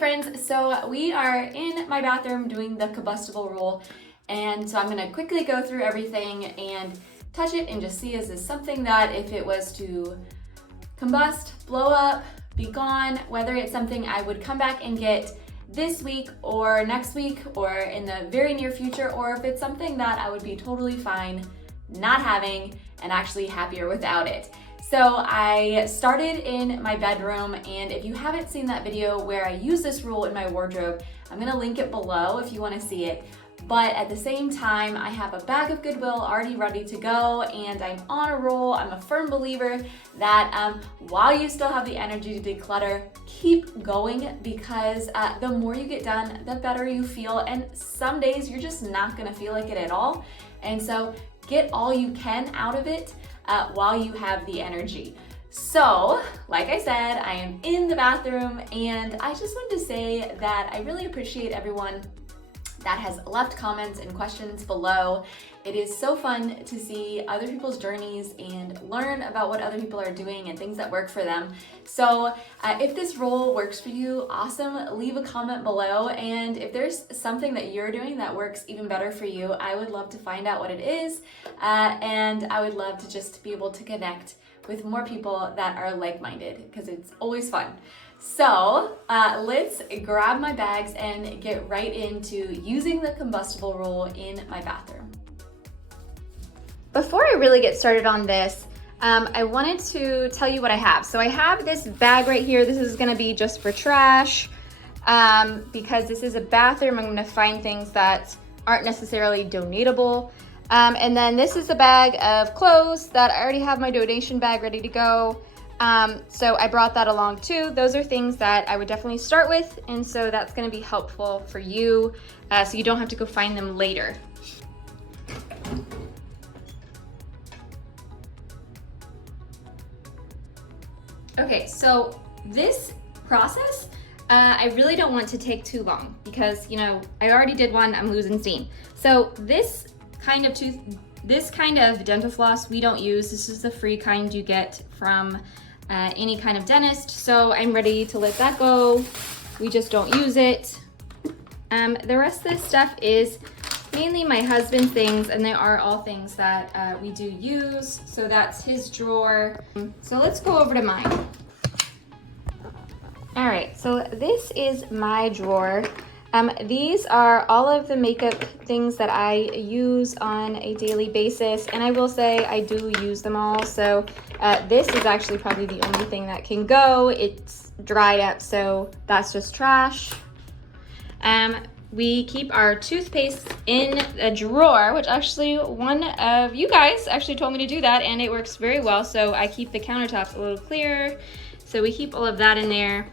friends, so we are in my bathroom doing the combustible rule, and so I'm going to quickly go through everything and touch it and just see is this something that if it was to combust, blow up, be gone, whether it's something I would come back and get this week or next week or in the very near future, or if it's something that I would be totally fine not having and actually happier without it. So I started in my bedroom, and if you haven't seen that video where I use this rule in my wardrobe, I'm gonna link it below if you wanna see it. But at the same time, I have a bag of Goodwill already ready to go, and I'm on a roll. I'm a firm believer that while you still have the energy to declutter, keep going, because the more you get done, the better you feel. And some days you're just not gonna feel like it at all. And so get all you can out of it while you have the energy. So, like I said, I am in the bathroom, and I just wanted to say that I really appreciate everyone that has left comments and questions below. It is so fun to see other people's journeys and learn about what other people are doing and things that work for them. So if this rule works for you, awesome, leave a comment below. And if there's something that you're doing that works even better for you, I would love to find out what it is. And I would love to just be able to connect with more people that are like-minded, because it's always fun. So let's grab my bags and get right into using the combustible rule in my bathroom. Before I really get started on this, I wanted to tell you what I have. So I have this bag right here. This is gonna be just for trash, because this is a bathroom. I'm gonna find things that aren't necessarily donatable. And then this is a bag of clothes that I already have my donation bag ready to go. So I brought that along too. Those are things that I would definitely start with, and so that's gonna be helpful for you, so you don't have to go find them later. Okay, so this process, I really don't want to take too long, because, you know, I already did one, I'm losing steam. So this kind of dental floss we don't use. This is the free kind you get from any kind of dentist. So I'm ready to let that go. We just don't use it. The rest of this stuff is mainly my husband's things, and they are all things that we do use. So that's his drawer. So let's go over to mine. All right, so this is my drawer. These are all of the makeup things that I use on a daily basis, and I will say I do use them all. So this is actually probably the only thing that can go. It's dried up, so that's just trash. We keep our toothpaste in a drawer, which actually one of you guys actually told me to do that, and it works very well. So I keep the countertops a little clearer. So we keep all of that in there.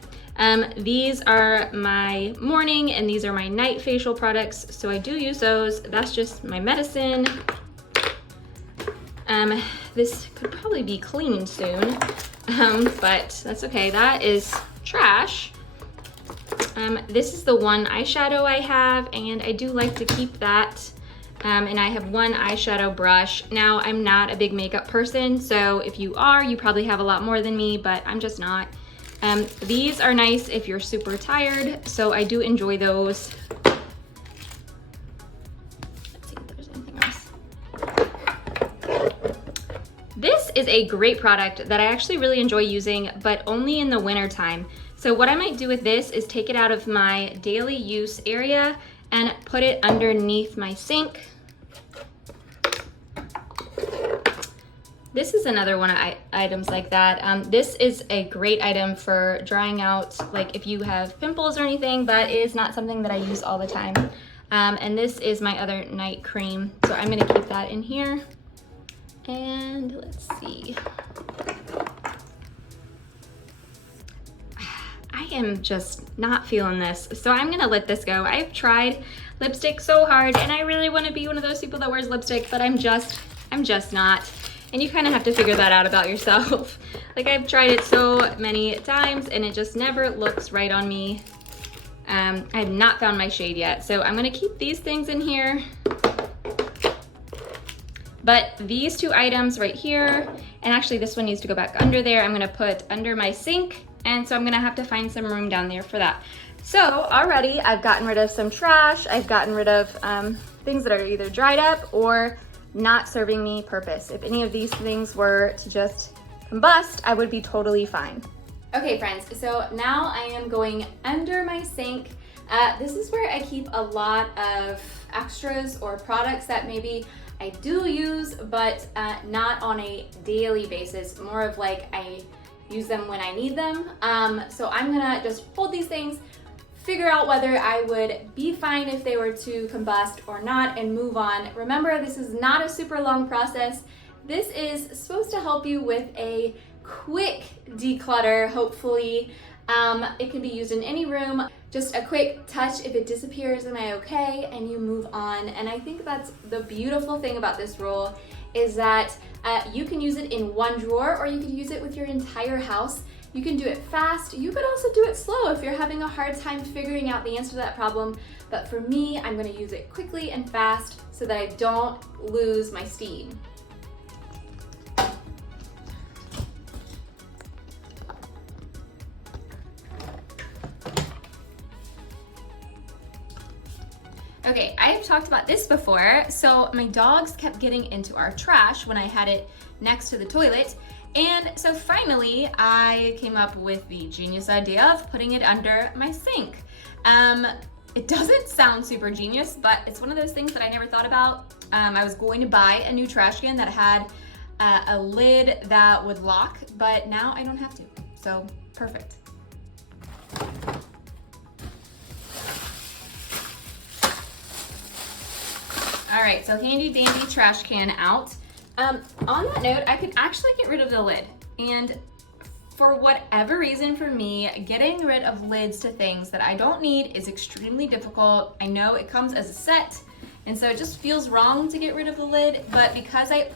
These are my morning and these are my night facial products, so I do use those. That's just my medicine. This could probably be cleaned soon, but that's okay. That is trash. This is the one eyeshadow I have, and I do like to keep that. And I have one eyeshadow brush. Now, I'm not a big makeup person, so if you are, you probably have a lot more than me, but I'm just not. These are nice if you're super tired, so I do enjoy those. Let's see if there's anything else. This is a great product that I actually really enjoy using, but only in the winter time. So what I might do with this is take it out of my daily use area and put it underneath my sink. This is another one of items like that. This is a great item for drying out, like if you have pimples or anything, but it is not something that I use all the time. And this is my other night cream. So I'm gonna keep that in here. And let's see. I am just not feeling this, so I'm gonna let this go. I've tried lipstick so hard, and I really wanna be one of those people that wears lipstick, but I'm just not. And you kind of have to figure that out about yourself. Like, I've tried it so many times and it just never looks right on me. I have not found my shade yet, so I'm gonna keep these things in here. But these two items right here, and actually this one needs to go back under there, I'm gonna put under my sink, and so I'm gonna have to find some room down there for that. So already I've gotten rid of some trash. I've gotten rid of things that are either dried up or not serving me purpose. If any of these things were to just combust, I would be totally fine. Okay friends, so now I am going under my sink. This is where I keep a lot of extras or products that maybe I do use, but not on a daily basis, more of like I use them when I need them. So I'm gonna just hold these things, figure out whether I would be fine if they were to combust or not, and move on. Remember, this is not a super long process. This is supposed to help you with a quick declutter, hopefully. It can be used in any room. Just a quick touch, if it disappears, am I okay? And you move on. And I think that's the beautiful thing about this rule, is that you can use it in one drawer, or you can use it with your entire house. You can do it fast. You could also do it slow if you're having a hard time figuring out the answer to that problem. But for me, I'm gonna use it quickly and fast so that I don't lose my steam. Okay, I have talked about this before. So my dogs kept getting into our trash when I had it next to the toilet. And so finally, I came up with the genius idea of putting it under my sink. It doesn't sound super genius, but it's one of those things that I never thought about. I was going to buy a new trash can that had a lid that would lock, but now I don't have to, so perfect. All right, so handy dandy trash can out. On that note, I can actually get rid of the lid. And for whatever reason, for me, getting rid of lids to things that I don't need is extremely difficult. I know it comes as a set, and so it just feels wrong to get rid of the lid, but because I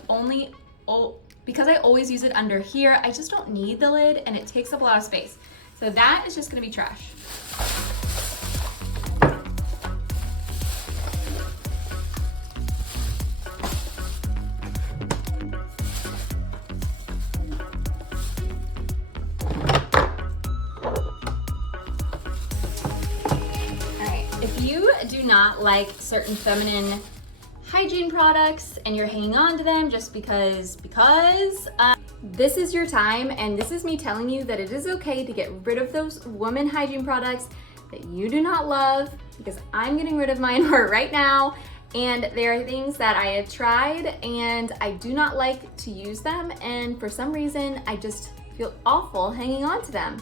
always use it under here, I just don't need the lid, and it takes up a lot of space. So that is just gonna be trash. Do not like certain feminine hygiene products and you're hanging on to them just because this is your time, and this is me telling you that it is okay to get rid of those woman hygiene products that you do not love, because I'm getting rid of mine right now, and there are things that I have tried and I do not like to use them, and for some reason I just feel awful hanging on to them.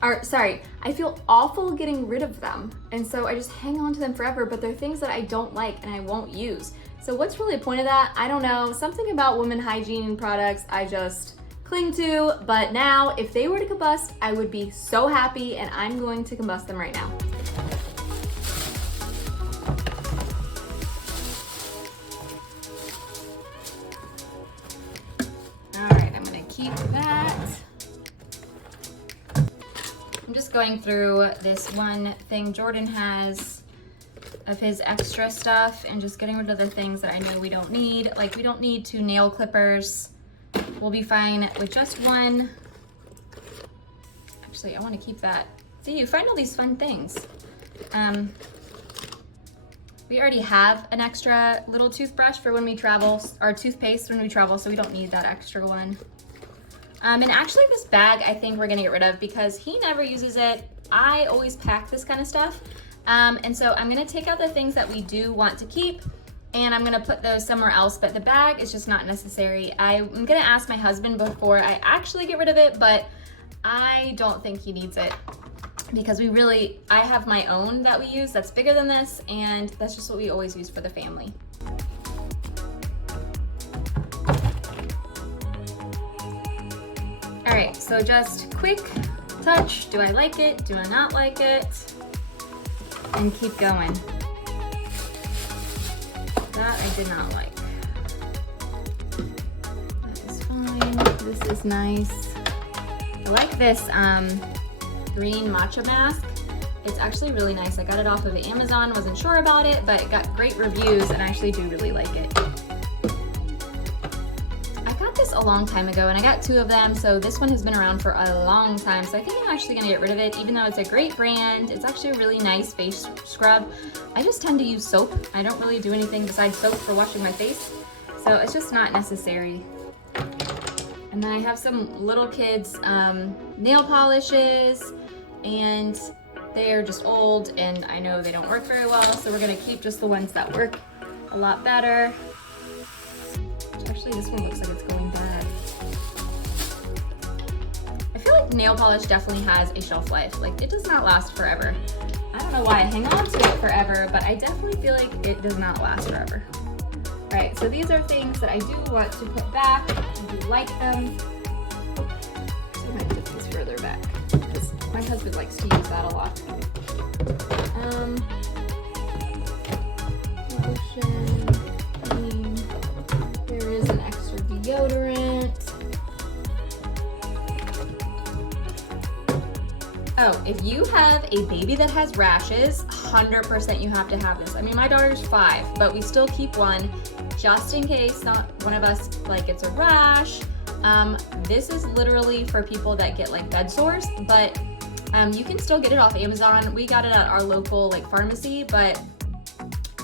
I feel awful getting rid of them, and so I just hang on to them forever, but they're things that I don't like and I won't use. So what's really the point of that? I don't know. Something about women hygiene products I just cling to, but now if they were to combust, I would be so happy, and I'm going to combust them right now. All right, I'm gonna keep that. I'm just going through this one thing Jordan has of his extra stuff and just getting rid of the things that I know we don't need. Like, we don't need 2 nail clippers. We'll be fine with just one. Actually, I want to keep that. See, you find all these fun things. We already have an extra little toothbrush for when we travel, or toothpaste when we travel, so we don't need that extra one. And actually this bag I think we're gonna get rid of because he never uses it. I always pack this kind of stuff. And so I'm gonna take out the things that we do want to keep, and I'm gonna put those somewhere else, but the bag is just not necessary. I'm gonna ask my husband before I actually get rid of it, but I don't think he needs it because I have my own that we use that's bigger than this, and that's just what we always use for the family. All right, so just quick touch. Do I like it? Do I not like it? And keep going. That I did not like. That is fine. This is nice. I like this green matcha mask. It's actually really nice. I got it off of Amazon. Wasn't sure about it, but it got great reviews, and I actually do really like it. a long time ago and I got 2 of them, so this one has been around for a long time. So I think I'm actually gonna get rid of it, even though it's a great brand. It's actually a really nice face scrub. I just tend to use soap. I don't really do anything besides soap for washing my face. So it's just not necessary. And then I have some little kids nail polishes, and they're just old and I know they don't work very well, so we're gonna keep just the ones that work a lot better. Actually, this one looks like it's going bad. I feel like nail polish definitely has a shelf life. Like, it does not last forever. I don't know why I hang on to it forever, but I definitely feel like it does not last forever. All right, so these are things that I do want to put back. I do like them. So I'm gonna put these further back, because my husband likes to use that a lot. Lotion, cream. There is an extra deodorant. Oh, if you have a baby that has rashes, 100% you have to have this. I mean, my daughter's 5, but we still keep one just in case not one of us like gets a rash. This is literally for people that get like bed sores, but you can still get it off Amazon. We got it at our local like pharmacy, but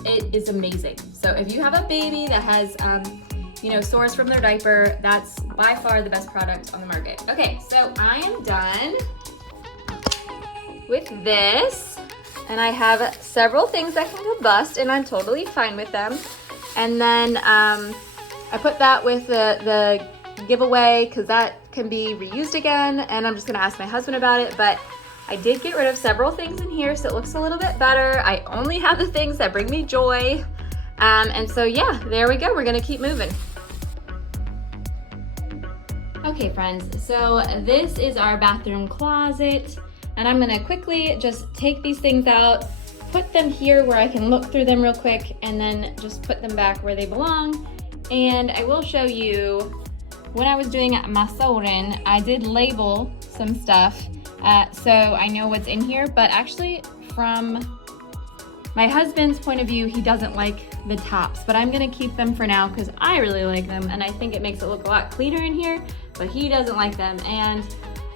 it is amazing. So if you have a baby that has you know, sores from their diaper, that's by far the best product on the market. Okay, so I am done with this, and I have several things that can combust, and I'm totally fine with them. And then I put that with the giveaway, because that can be reused again, and I'm just gonna ask my husband about it. But I did get rid of several things in here, so it looks a little bit better. I only have the things that bring me joy. And so yeah, there we go, we're gonna keep moving. Okay friends, so this is our bathroom closet, and I'm gonna quickly just take these things out, put them here where I can look through them real quick, and then just put them back where they belong. And I will show you, when I was doing my sorting, I did label some stuff so I know what's in here, but actually from my husband's point of view, he doesn't like the tops, but I'm gonna keep them for now because I really like them, and I think it makes it look a lot cleaner in here, but he doesn't like them. And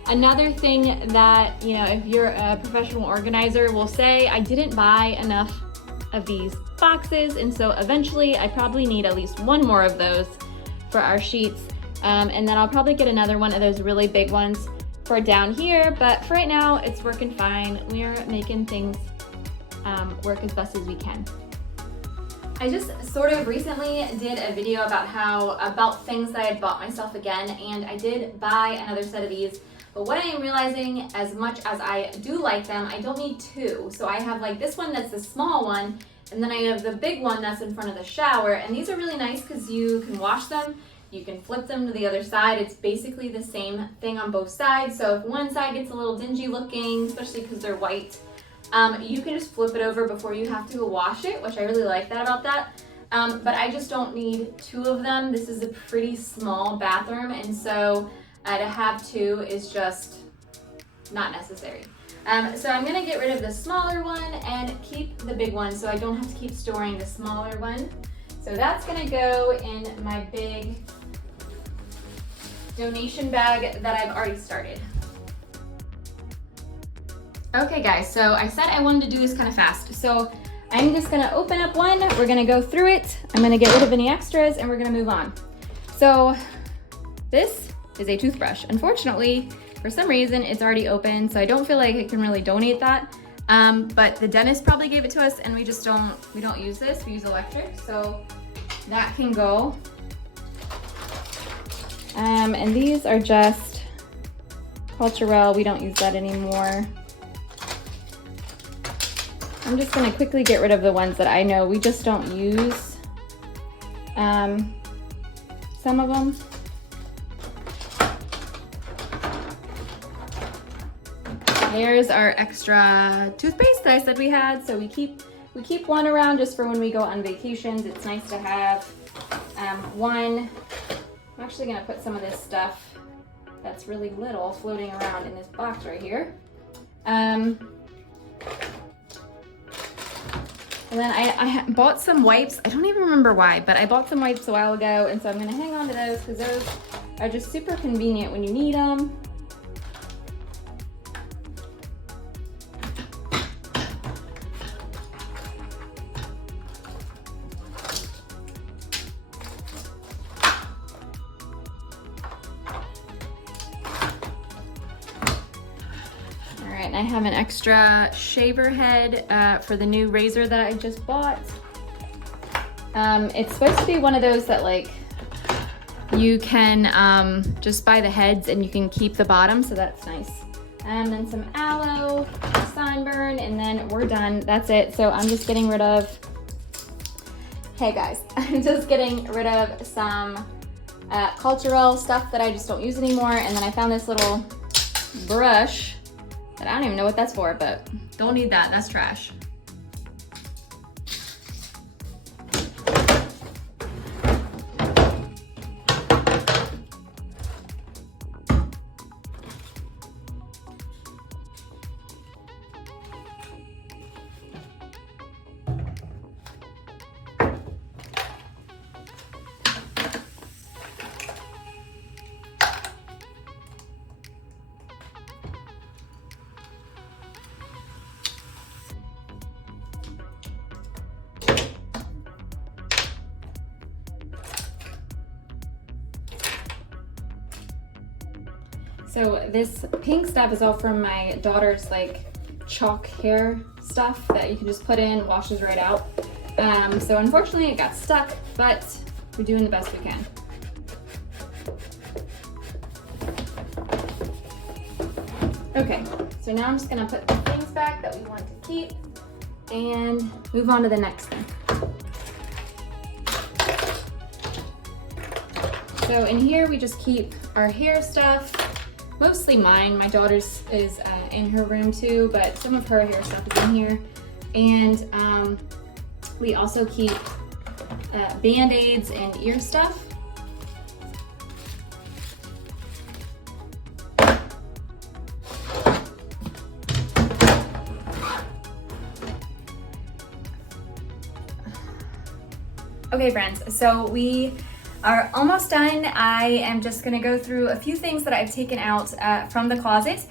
another thing that, you know, if you're a professional organizer will say, I didn't buy enough of these boxes, and so eventually I probably need at least one more of those for our sheets. And then I'll probably get another one of those really big ones for down here, but for right now, it's working fine. We're making things work as best as we can. I just sort of recently did a video about things that I had bought myself again, and I did buy another set of these. But what I am realizing, as much as I do like them, I don't need 2. So I have like this one that's the small one, and then I have the big one that's in front of the shower. And these are really nice because you can wash them, you can flip them to the other side. It's basically the same thing on both sides. So if one side gets a little dingy looking, especially because they're white, you can just flip it over before you have to wash it, which I really like that about that. But I just don't need 2 of them. This is a pretty small bathroom, and so to have 2 is just not necessary. So I'm gonna get rid of the smaller one and keep the big one so I don't have to keep storing the smaller one. So that's gonna go in my big donation bag that I've already started. Okay guys, so I said I wanted to do this kind of fast. So I'm just gonna open up one, we're gonna go through it, I'm gonna get rid of any extras, and we're gonna move on. So this is a toothbrush. Unfortunately, for some reason, it's already open, so I don't feel like I can really donate that. But the dentist probably gave it to us, and we don't use this, we use electric, so that can go. And these are just Culturelle, we don't use that anymore. I'm just gonna quickly get rid of the ones that I know we just don't use. Some of them. There's our extra toothpaste that I said we had. So we keep one around just for when we go on vacations. It's nice to have one. I'm actually gonna put some of this stuff that's really little floating around in this box right here. And then I bought some wipes. I don't even remember why, but I bought some wipes a while ago, and so I'm gonna hang on to those because those are just super convenient when you need them. I have an extra shaver head for the new razor that I just bought. It's supposed to be one of those that like you can just buy the heads and you can keep the bottom, so that's nice. And then some aloe, sunburn, and then we're done. That's it. So I'm just getting rid of, hey guys, I'm just getting rid of some cultural stuff that I just don't use anymore. And then I found this little brush that I don't even know what that's for, but don't need that, that's trash. So this pink stuff is all from my daughter's like chalk hair stuff that you can just put in, washes right out. So unfortunately it got stuck, but we're doing the best we can. Okay, so now I'm just gonna put the things back that we want to keep and move on to the next thing. So in here we just keep our hair stuff. Mostly mine. My daughter's is in her room too, but some of her hair stuff is in here. And we also keep Band-Aids and ear stuff. Okay friends, so we are almost done. I am just gonna go through a few things that I've taken out from the closet.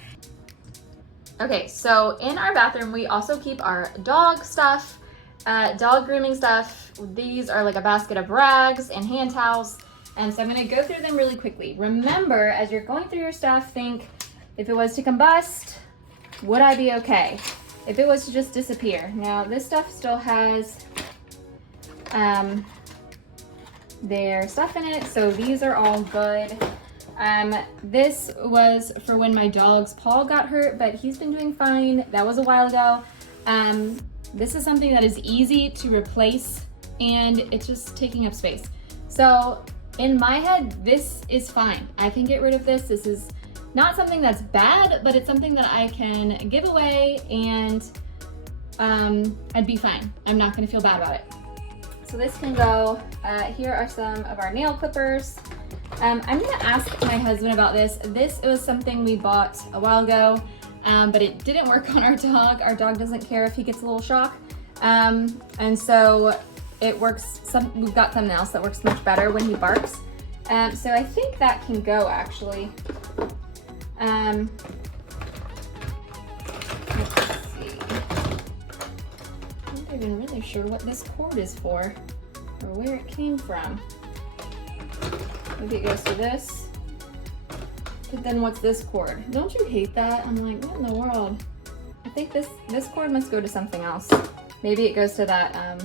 Okay, so in our bathroom, we also keep our dog stuff, dog grooming stuff. These are like a basket of rags and hand towels. And so I'm gonna go through them really quickly. Remember, as you're going through your stuff, think, if it was to combust, would I be okay? If it was to just disappear. Now, this stuff still has their stuff in it, so these are all good. This was for when my dog's paw got hurt, but he's been doing fine. That was a while ago. This is something that is easy to replace and it's just taking up space. So in my head, this is fine. I can get rid of this. This is not something that's bad, but it's something that I can give away and I'd be fine. I'm not gonna feel bad about it. So this can go. Here are some of our nail clippers. I'm gonna ask my husband about this. This was something we bought a while ago, but it didn't work on our dog. Our dog doesn't care if he gets a little shock. And so it works, we've got something else that works much better when he barks. So I think that can go actually. Let's see. I'm not even really sure what this cord is for or where it came from. Maybe it goes to this. But then what's this cord? Don't you hate that? I'm like, what in the world? I think this cord must go to something else. Maybe it goes to that,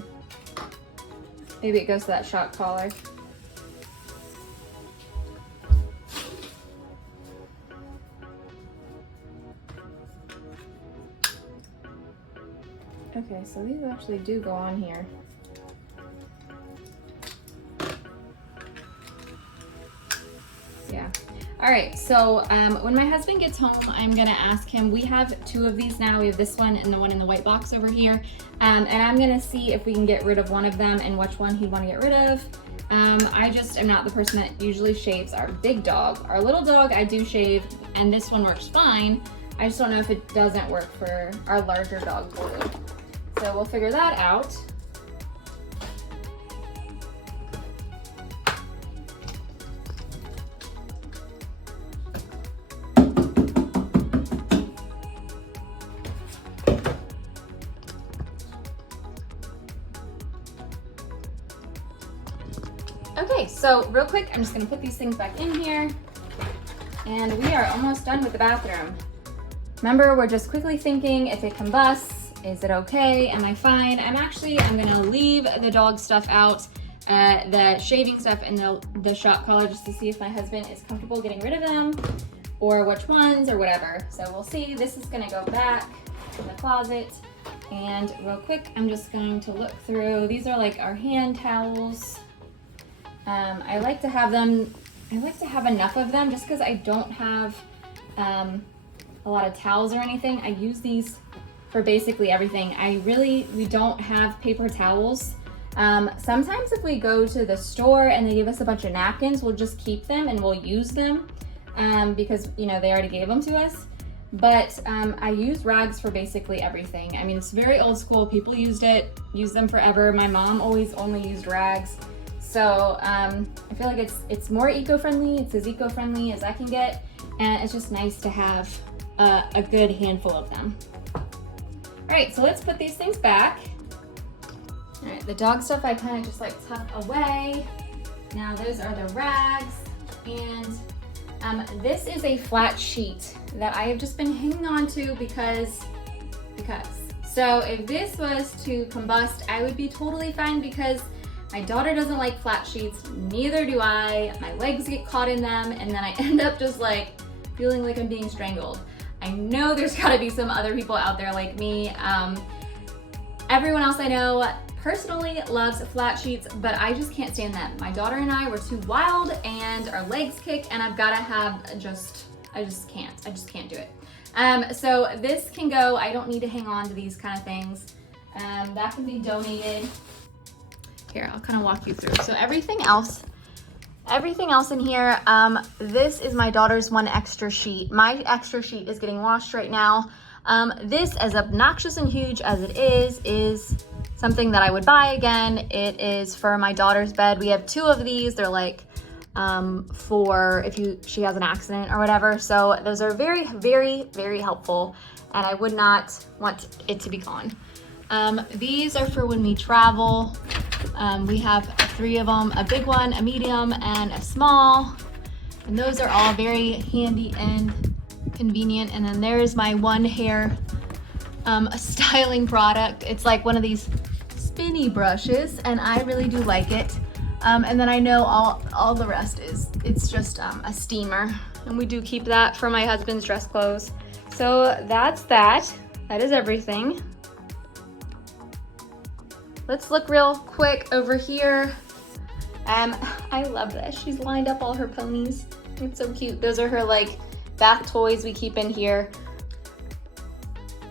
maybe it goes to that shock collar. Okay, so these actually do go on here. Yeah. All right, so when my husband gets home, I'm gonna ask him, we have two of these now. We have this one and the one in the white box over here. And I'm gonna see if we can get rid of one of them and which one he'd wanna get rid of. I just am not the person that usually shaves our big dog. Our little dog, I do shave, and this one works fine. I just don't know if it doesn't work for our larger dog, Blue. So we'll figure that out. Okay, so real quick, I'm just gonna put these things back in here, and we are almost done with the bathroom. Remember, we're just quickly thinking, if it combusts, is it okay? Am I fine? I'm gonna leave the dog stuff out, the shaving stuff and the shop collar, just to see if my husband is comfortable getting rid of them, or which ones, or whatever. So we'll see. This is gonna go back in the closet. And real quick, I'm just going to look through. These are like our hand towels. I like to have enough of them just because I don't have a lot of towels or anything. I use these for basically everything. We don't have paper towels. Sometimes if we go to the store and they give us a bunch of napkins, we'll just keep them and we'll use them because they already gave them to us. But I use rags for basically everything. I mean, it's very old school. People used them forever. My mom always only used rags. So I feel like it's more eco-friendly. It's as eco-friendly as I can get. And it's just nice to have a good handful of them. All right, so let's put these things back. All right, the dog stuff I kind of just like tuck away. Now those are the rags. And this is a flat sheet that I have just been hanging on to because. So if this was to combust, I would be totally fine because my daughter doesn't like flat sheets, neither do I. My legs get caught in them, and then I end up just like feeling like I'm being strangled. I know there's gotta be some other people out there like me. Everyone else I know personally loves flat sheets, but I just can't stand them. My daughter and I were too wild and our legs kick, and I've gotta have I just can't do it. So this can go. I don't need to hang on to these kind of things. That can be donated. Here, I'll kind of walk you through. So everything else in here, this is my daughter's one extra sheet. My extra sheet is getting washed right now. This, as obnoxious and huge as it is something that I would buy again. It is for my daughter's bed. We have 2 of these. They're like for if she has an accident or whatever. So those are very, very, very helpful, and I would not want it to be gone. These are for when we travel. We have 3 of them, a big one, a medium, and a small. And those are all very handy and convenient. And then there's my one hair styling product. It's like one of these spinny brushes, and I really do like it. And then I know all the rest it's just a steamer. And we do keep that for my husband's dress clothes. So that's that. That is everything. Let's look real quick over here. I love this. She's lined up all her ponies. It's so cute. Those are her like bath toys we keep in here.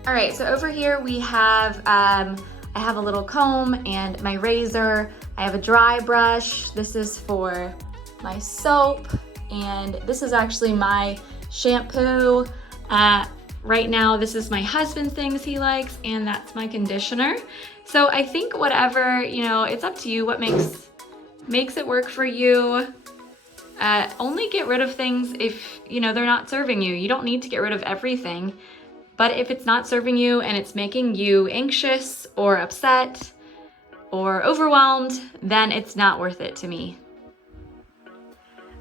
All right, so over here we have, I have a little comb and my razor. I have a dry brush. This is for my soap, and this is actually my shampoo. Right now, this is my husband's things he likes, and that's my conditioner. So I think whatever, it's up to you what makes it work for you. Only get rid of things if, they're not serving you. You don't need to get rid of everything, but if it's not serving you and it's making you anxious or upset or overwhelmed, then it's not worth it to me.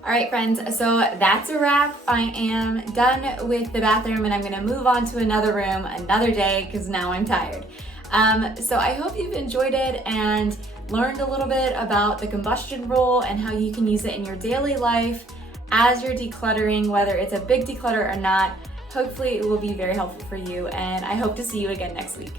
All right, friends, so that's a wrap. I am done with the bathroom, and I'm gonna move on to another room another day because now I'm tired. So I hope you've enjoyed it and learned a little bit about the combustion rule and how you can use it in your daily life as you're decluttering, whether it's a big declutter or not. Hopefully it will be very helpful for you, and I hope to see you again next week.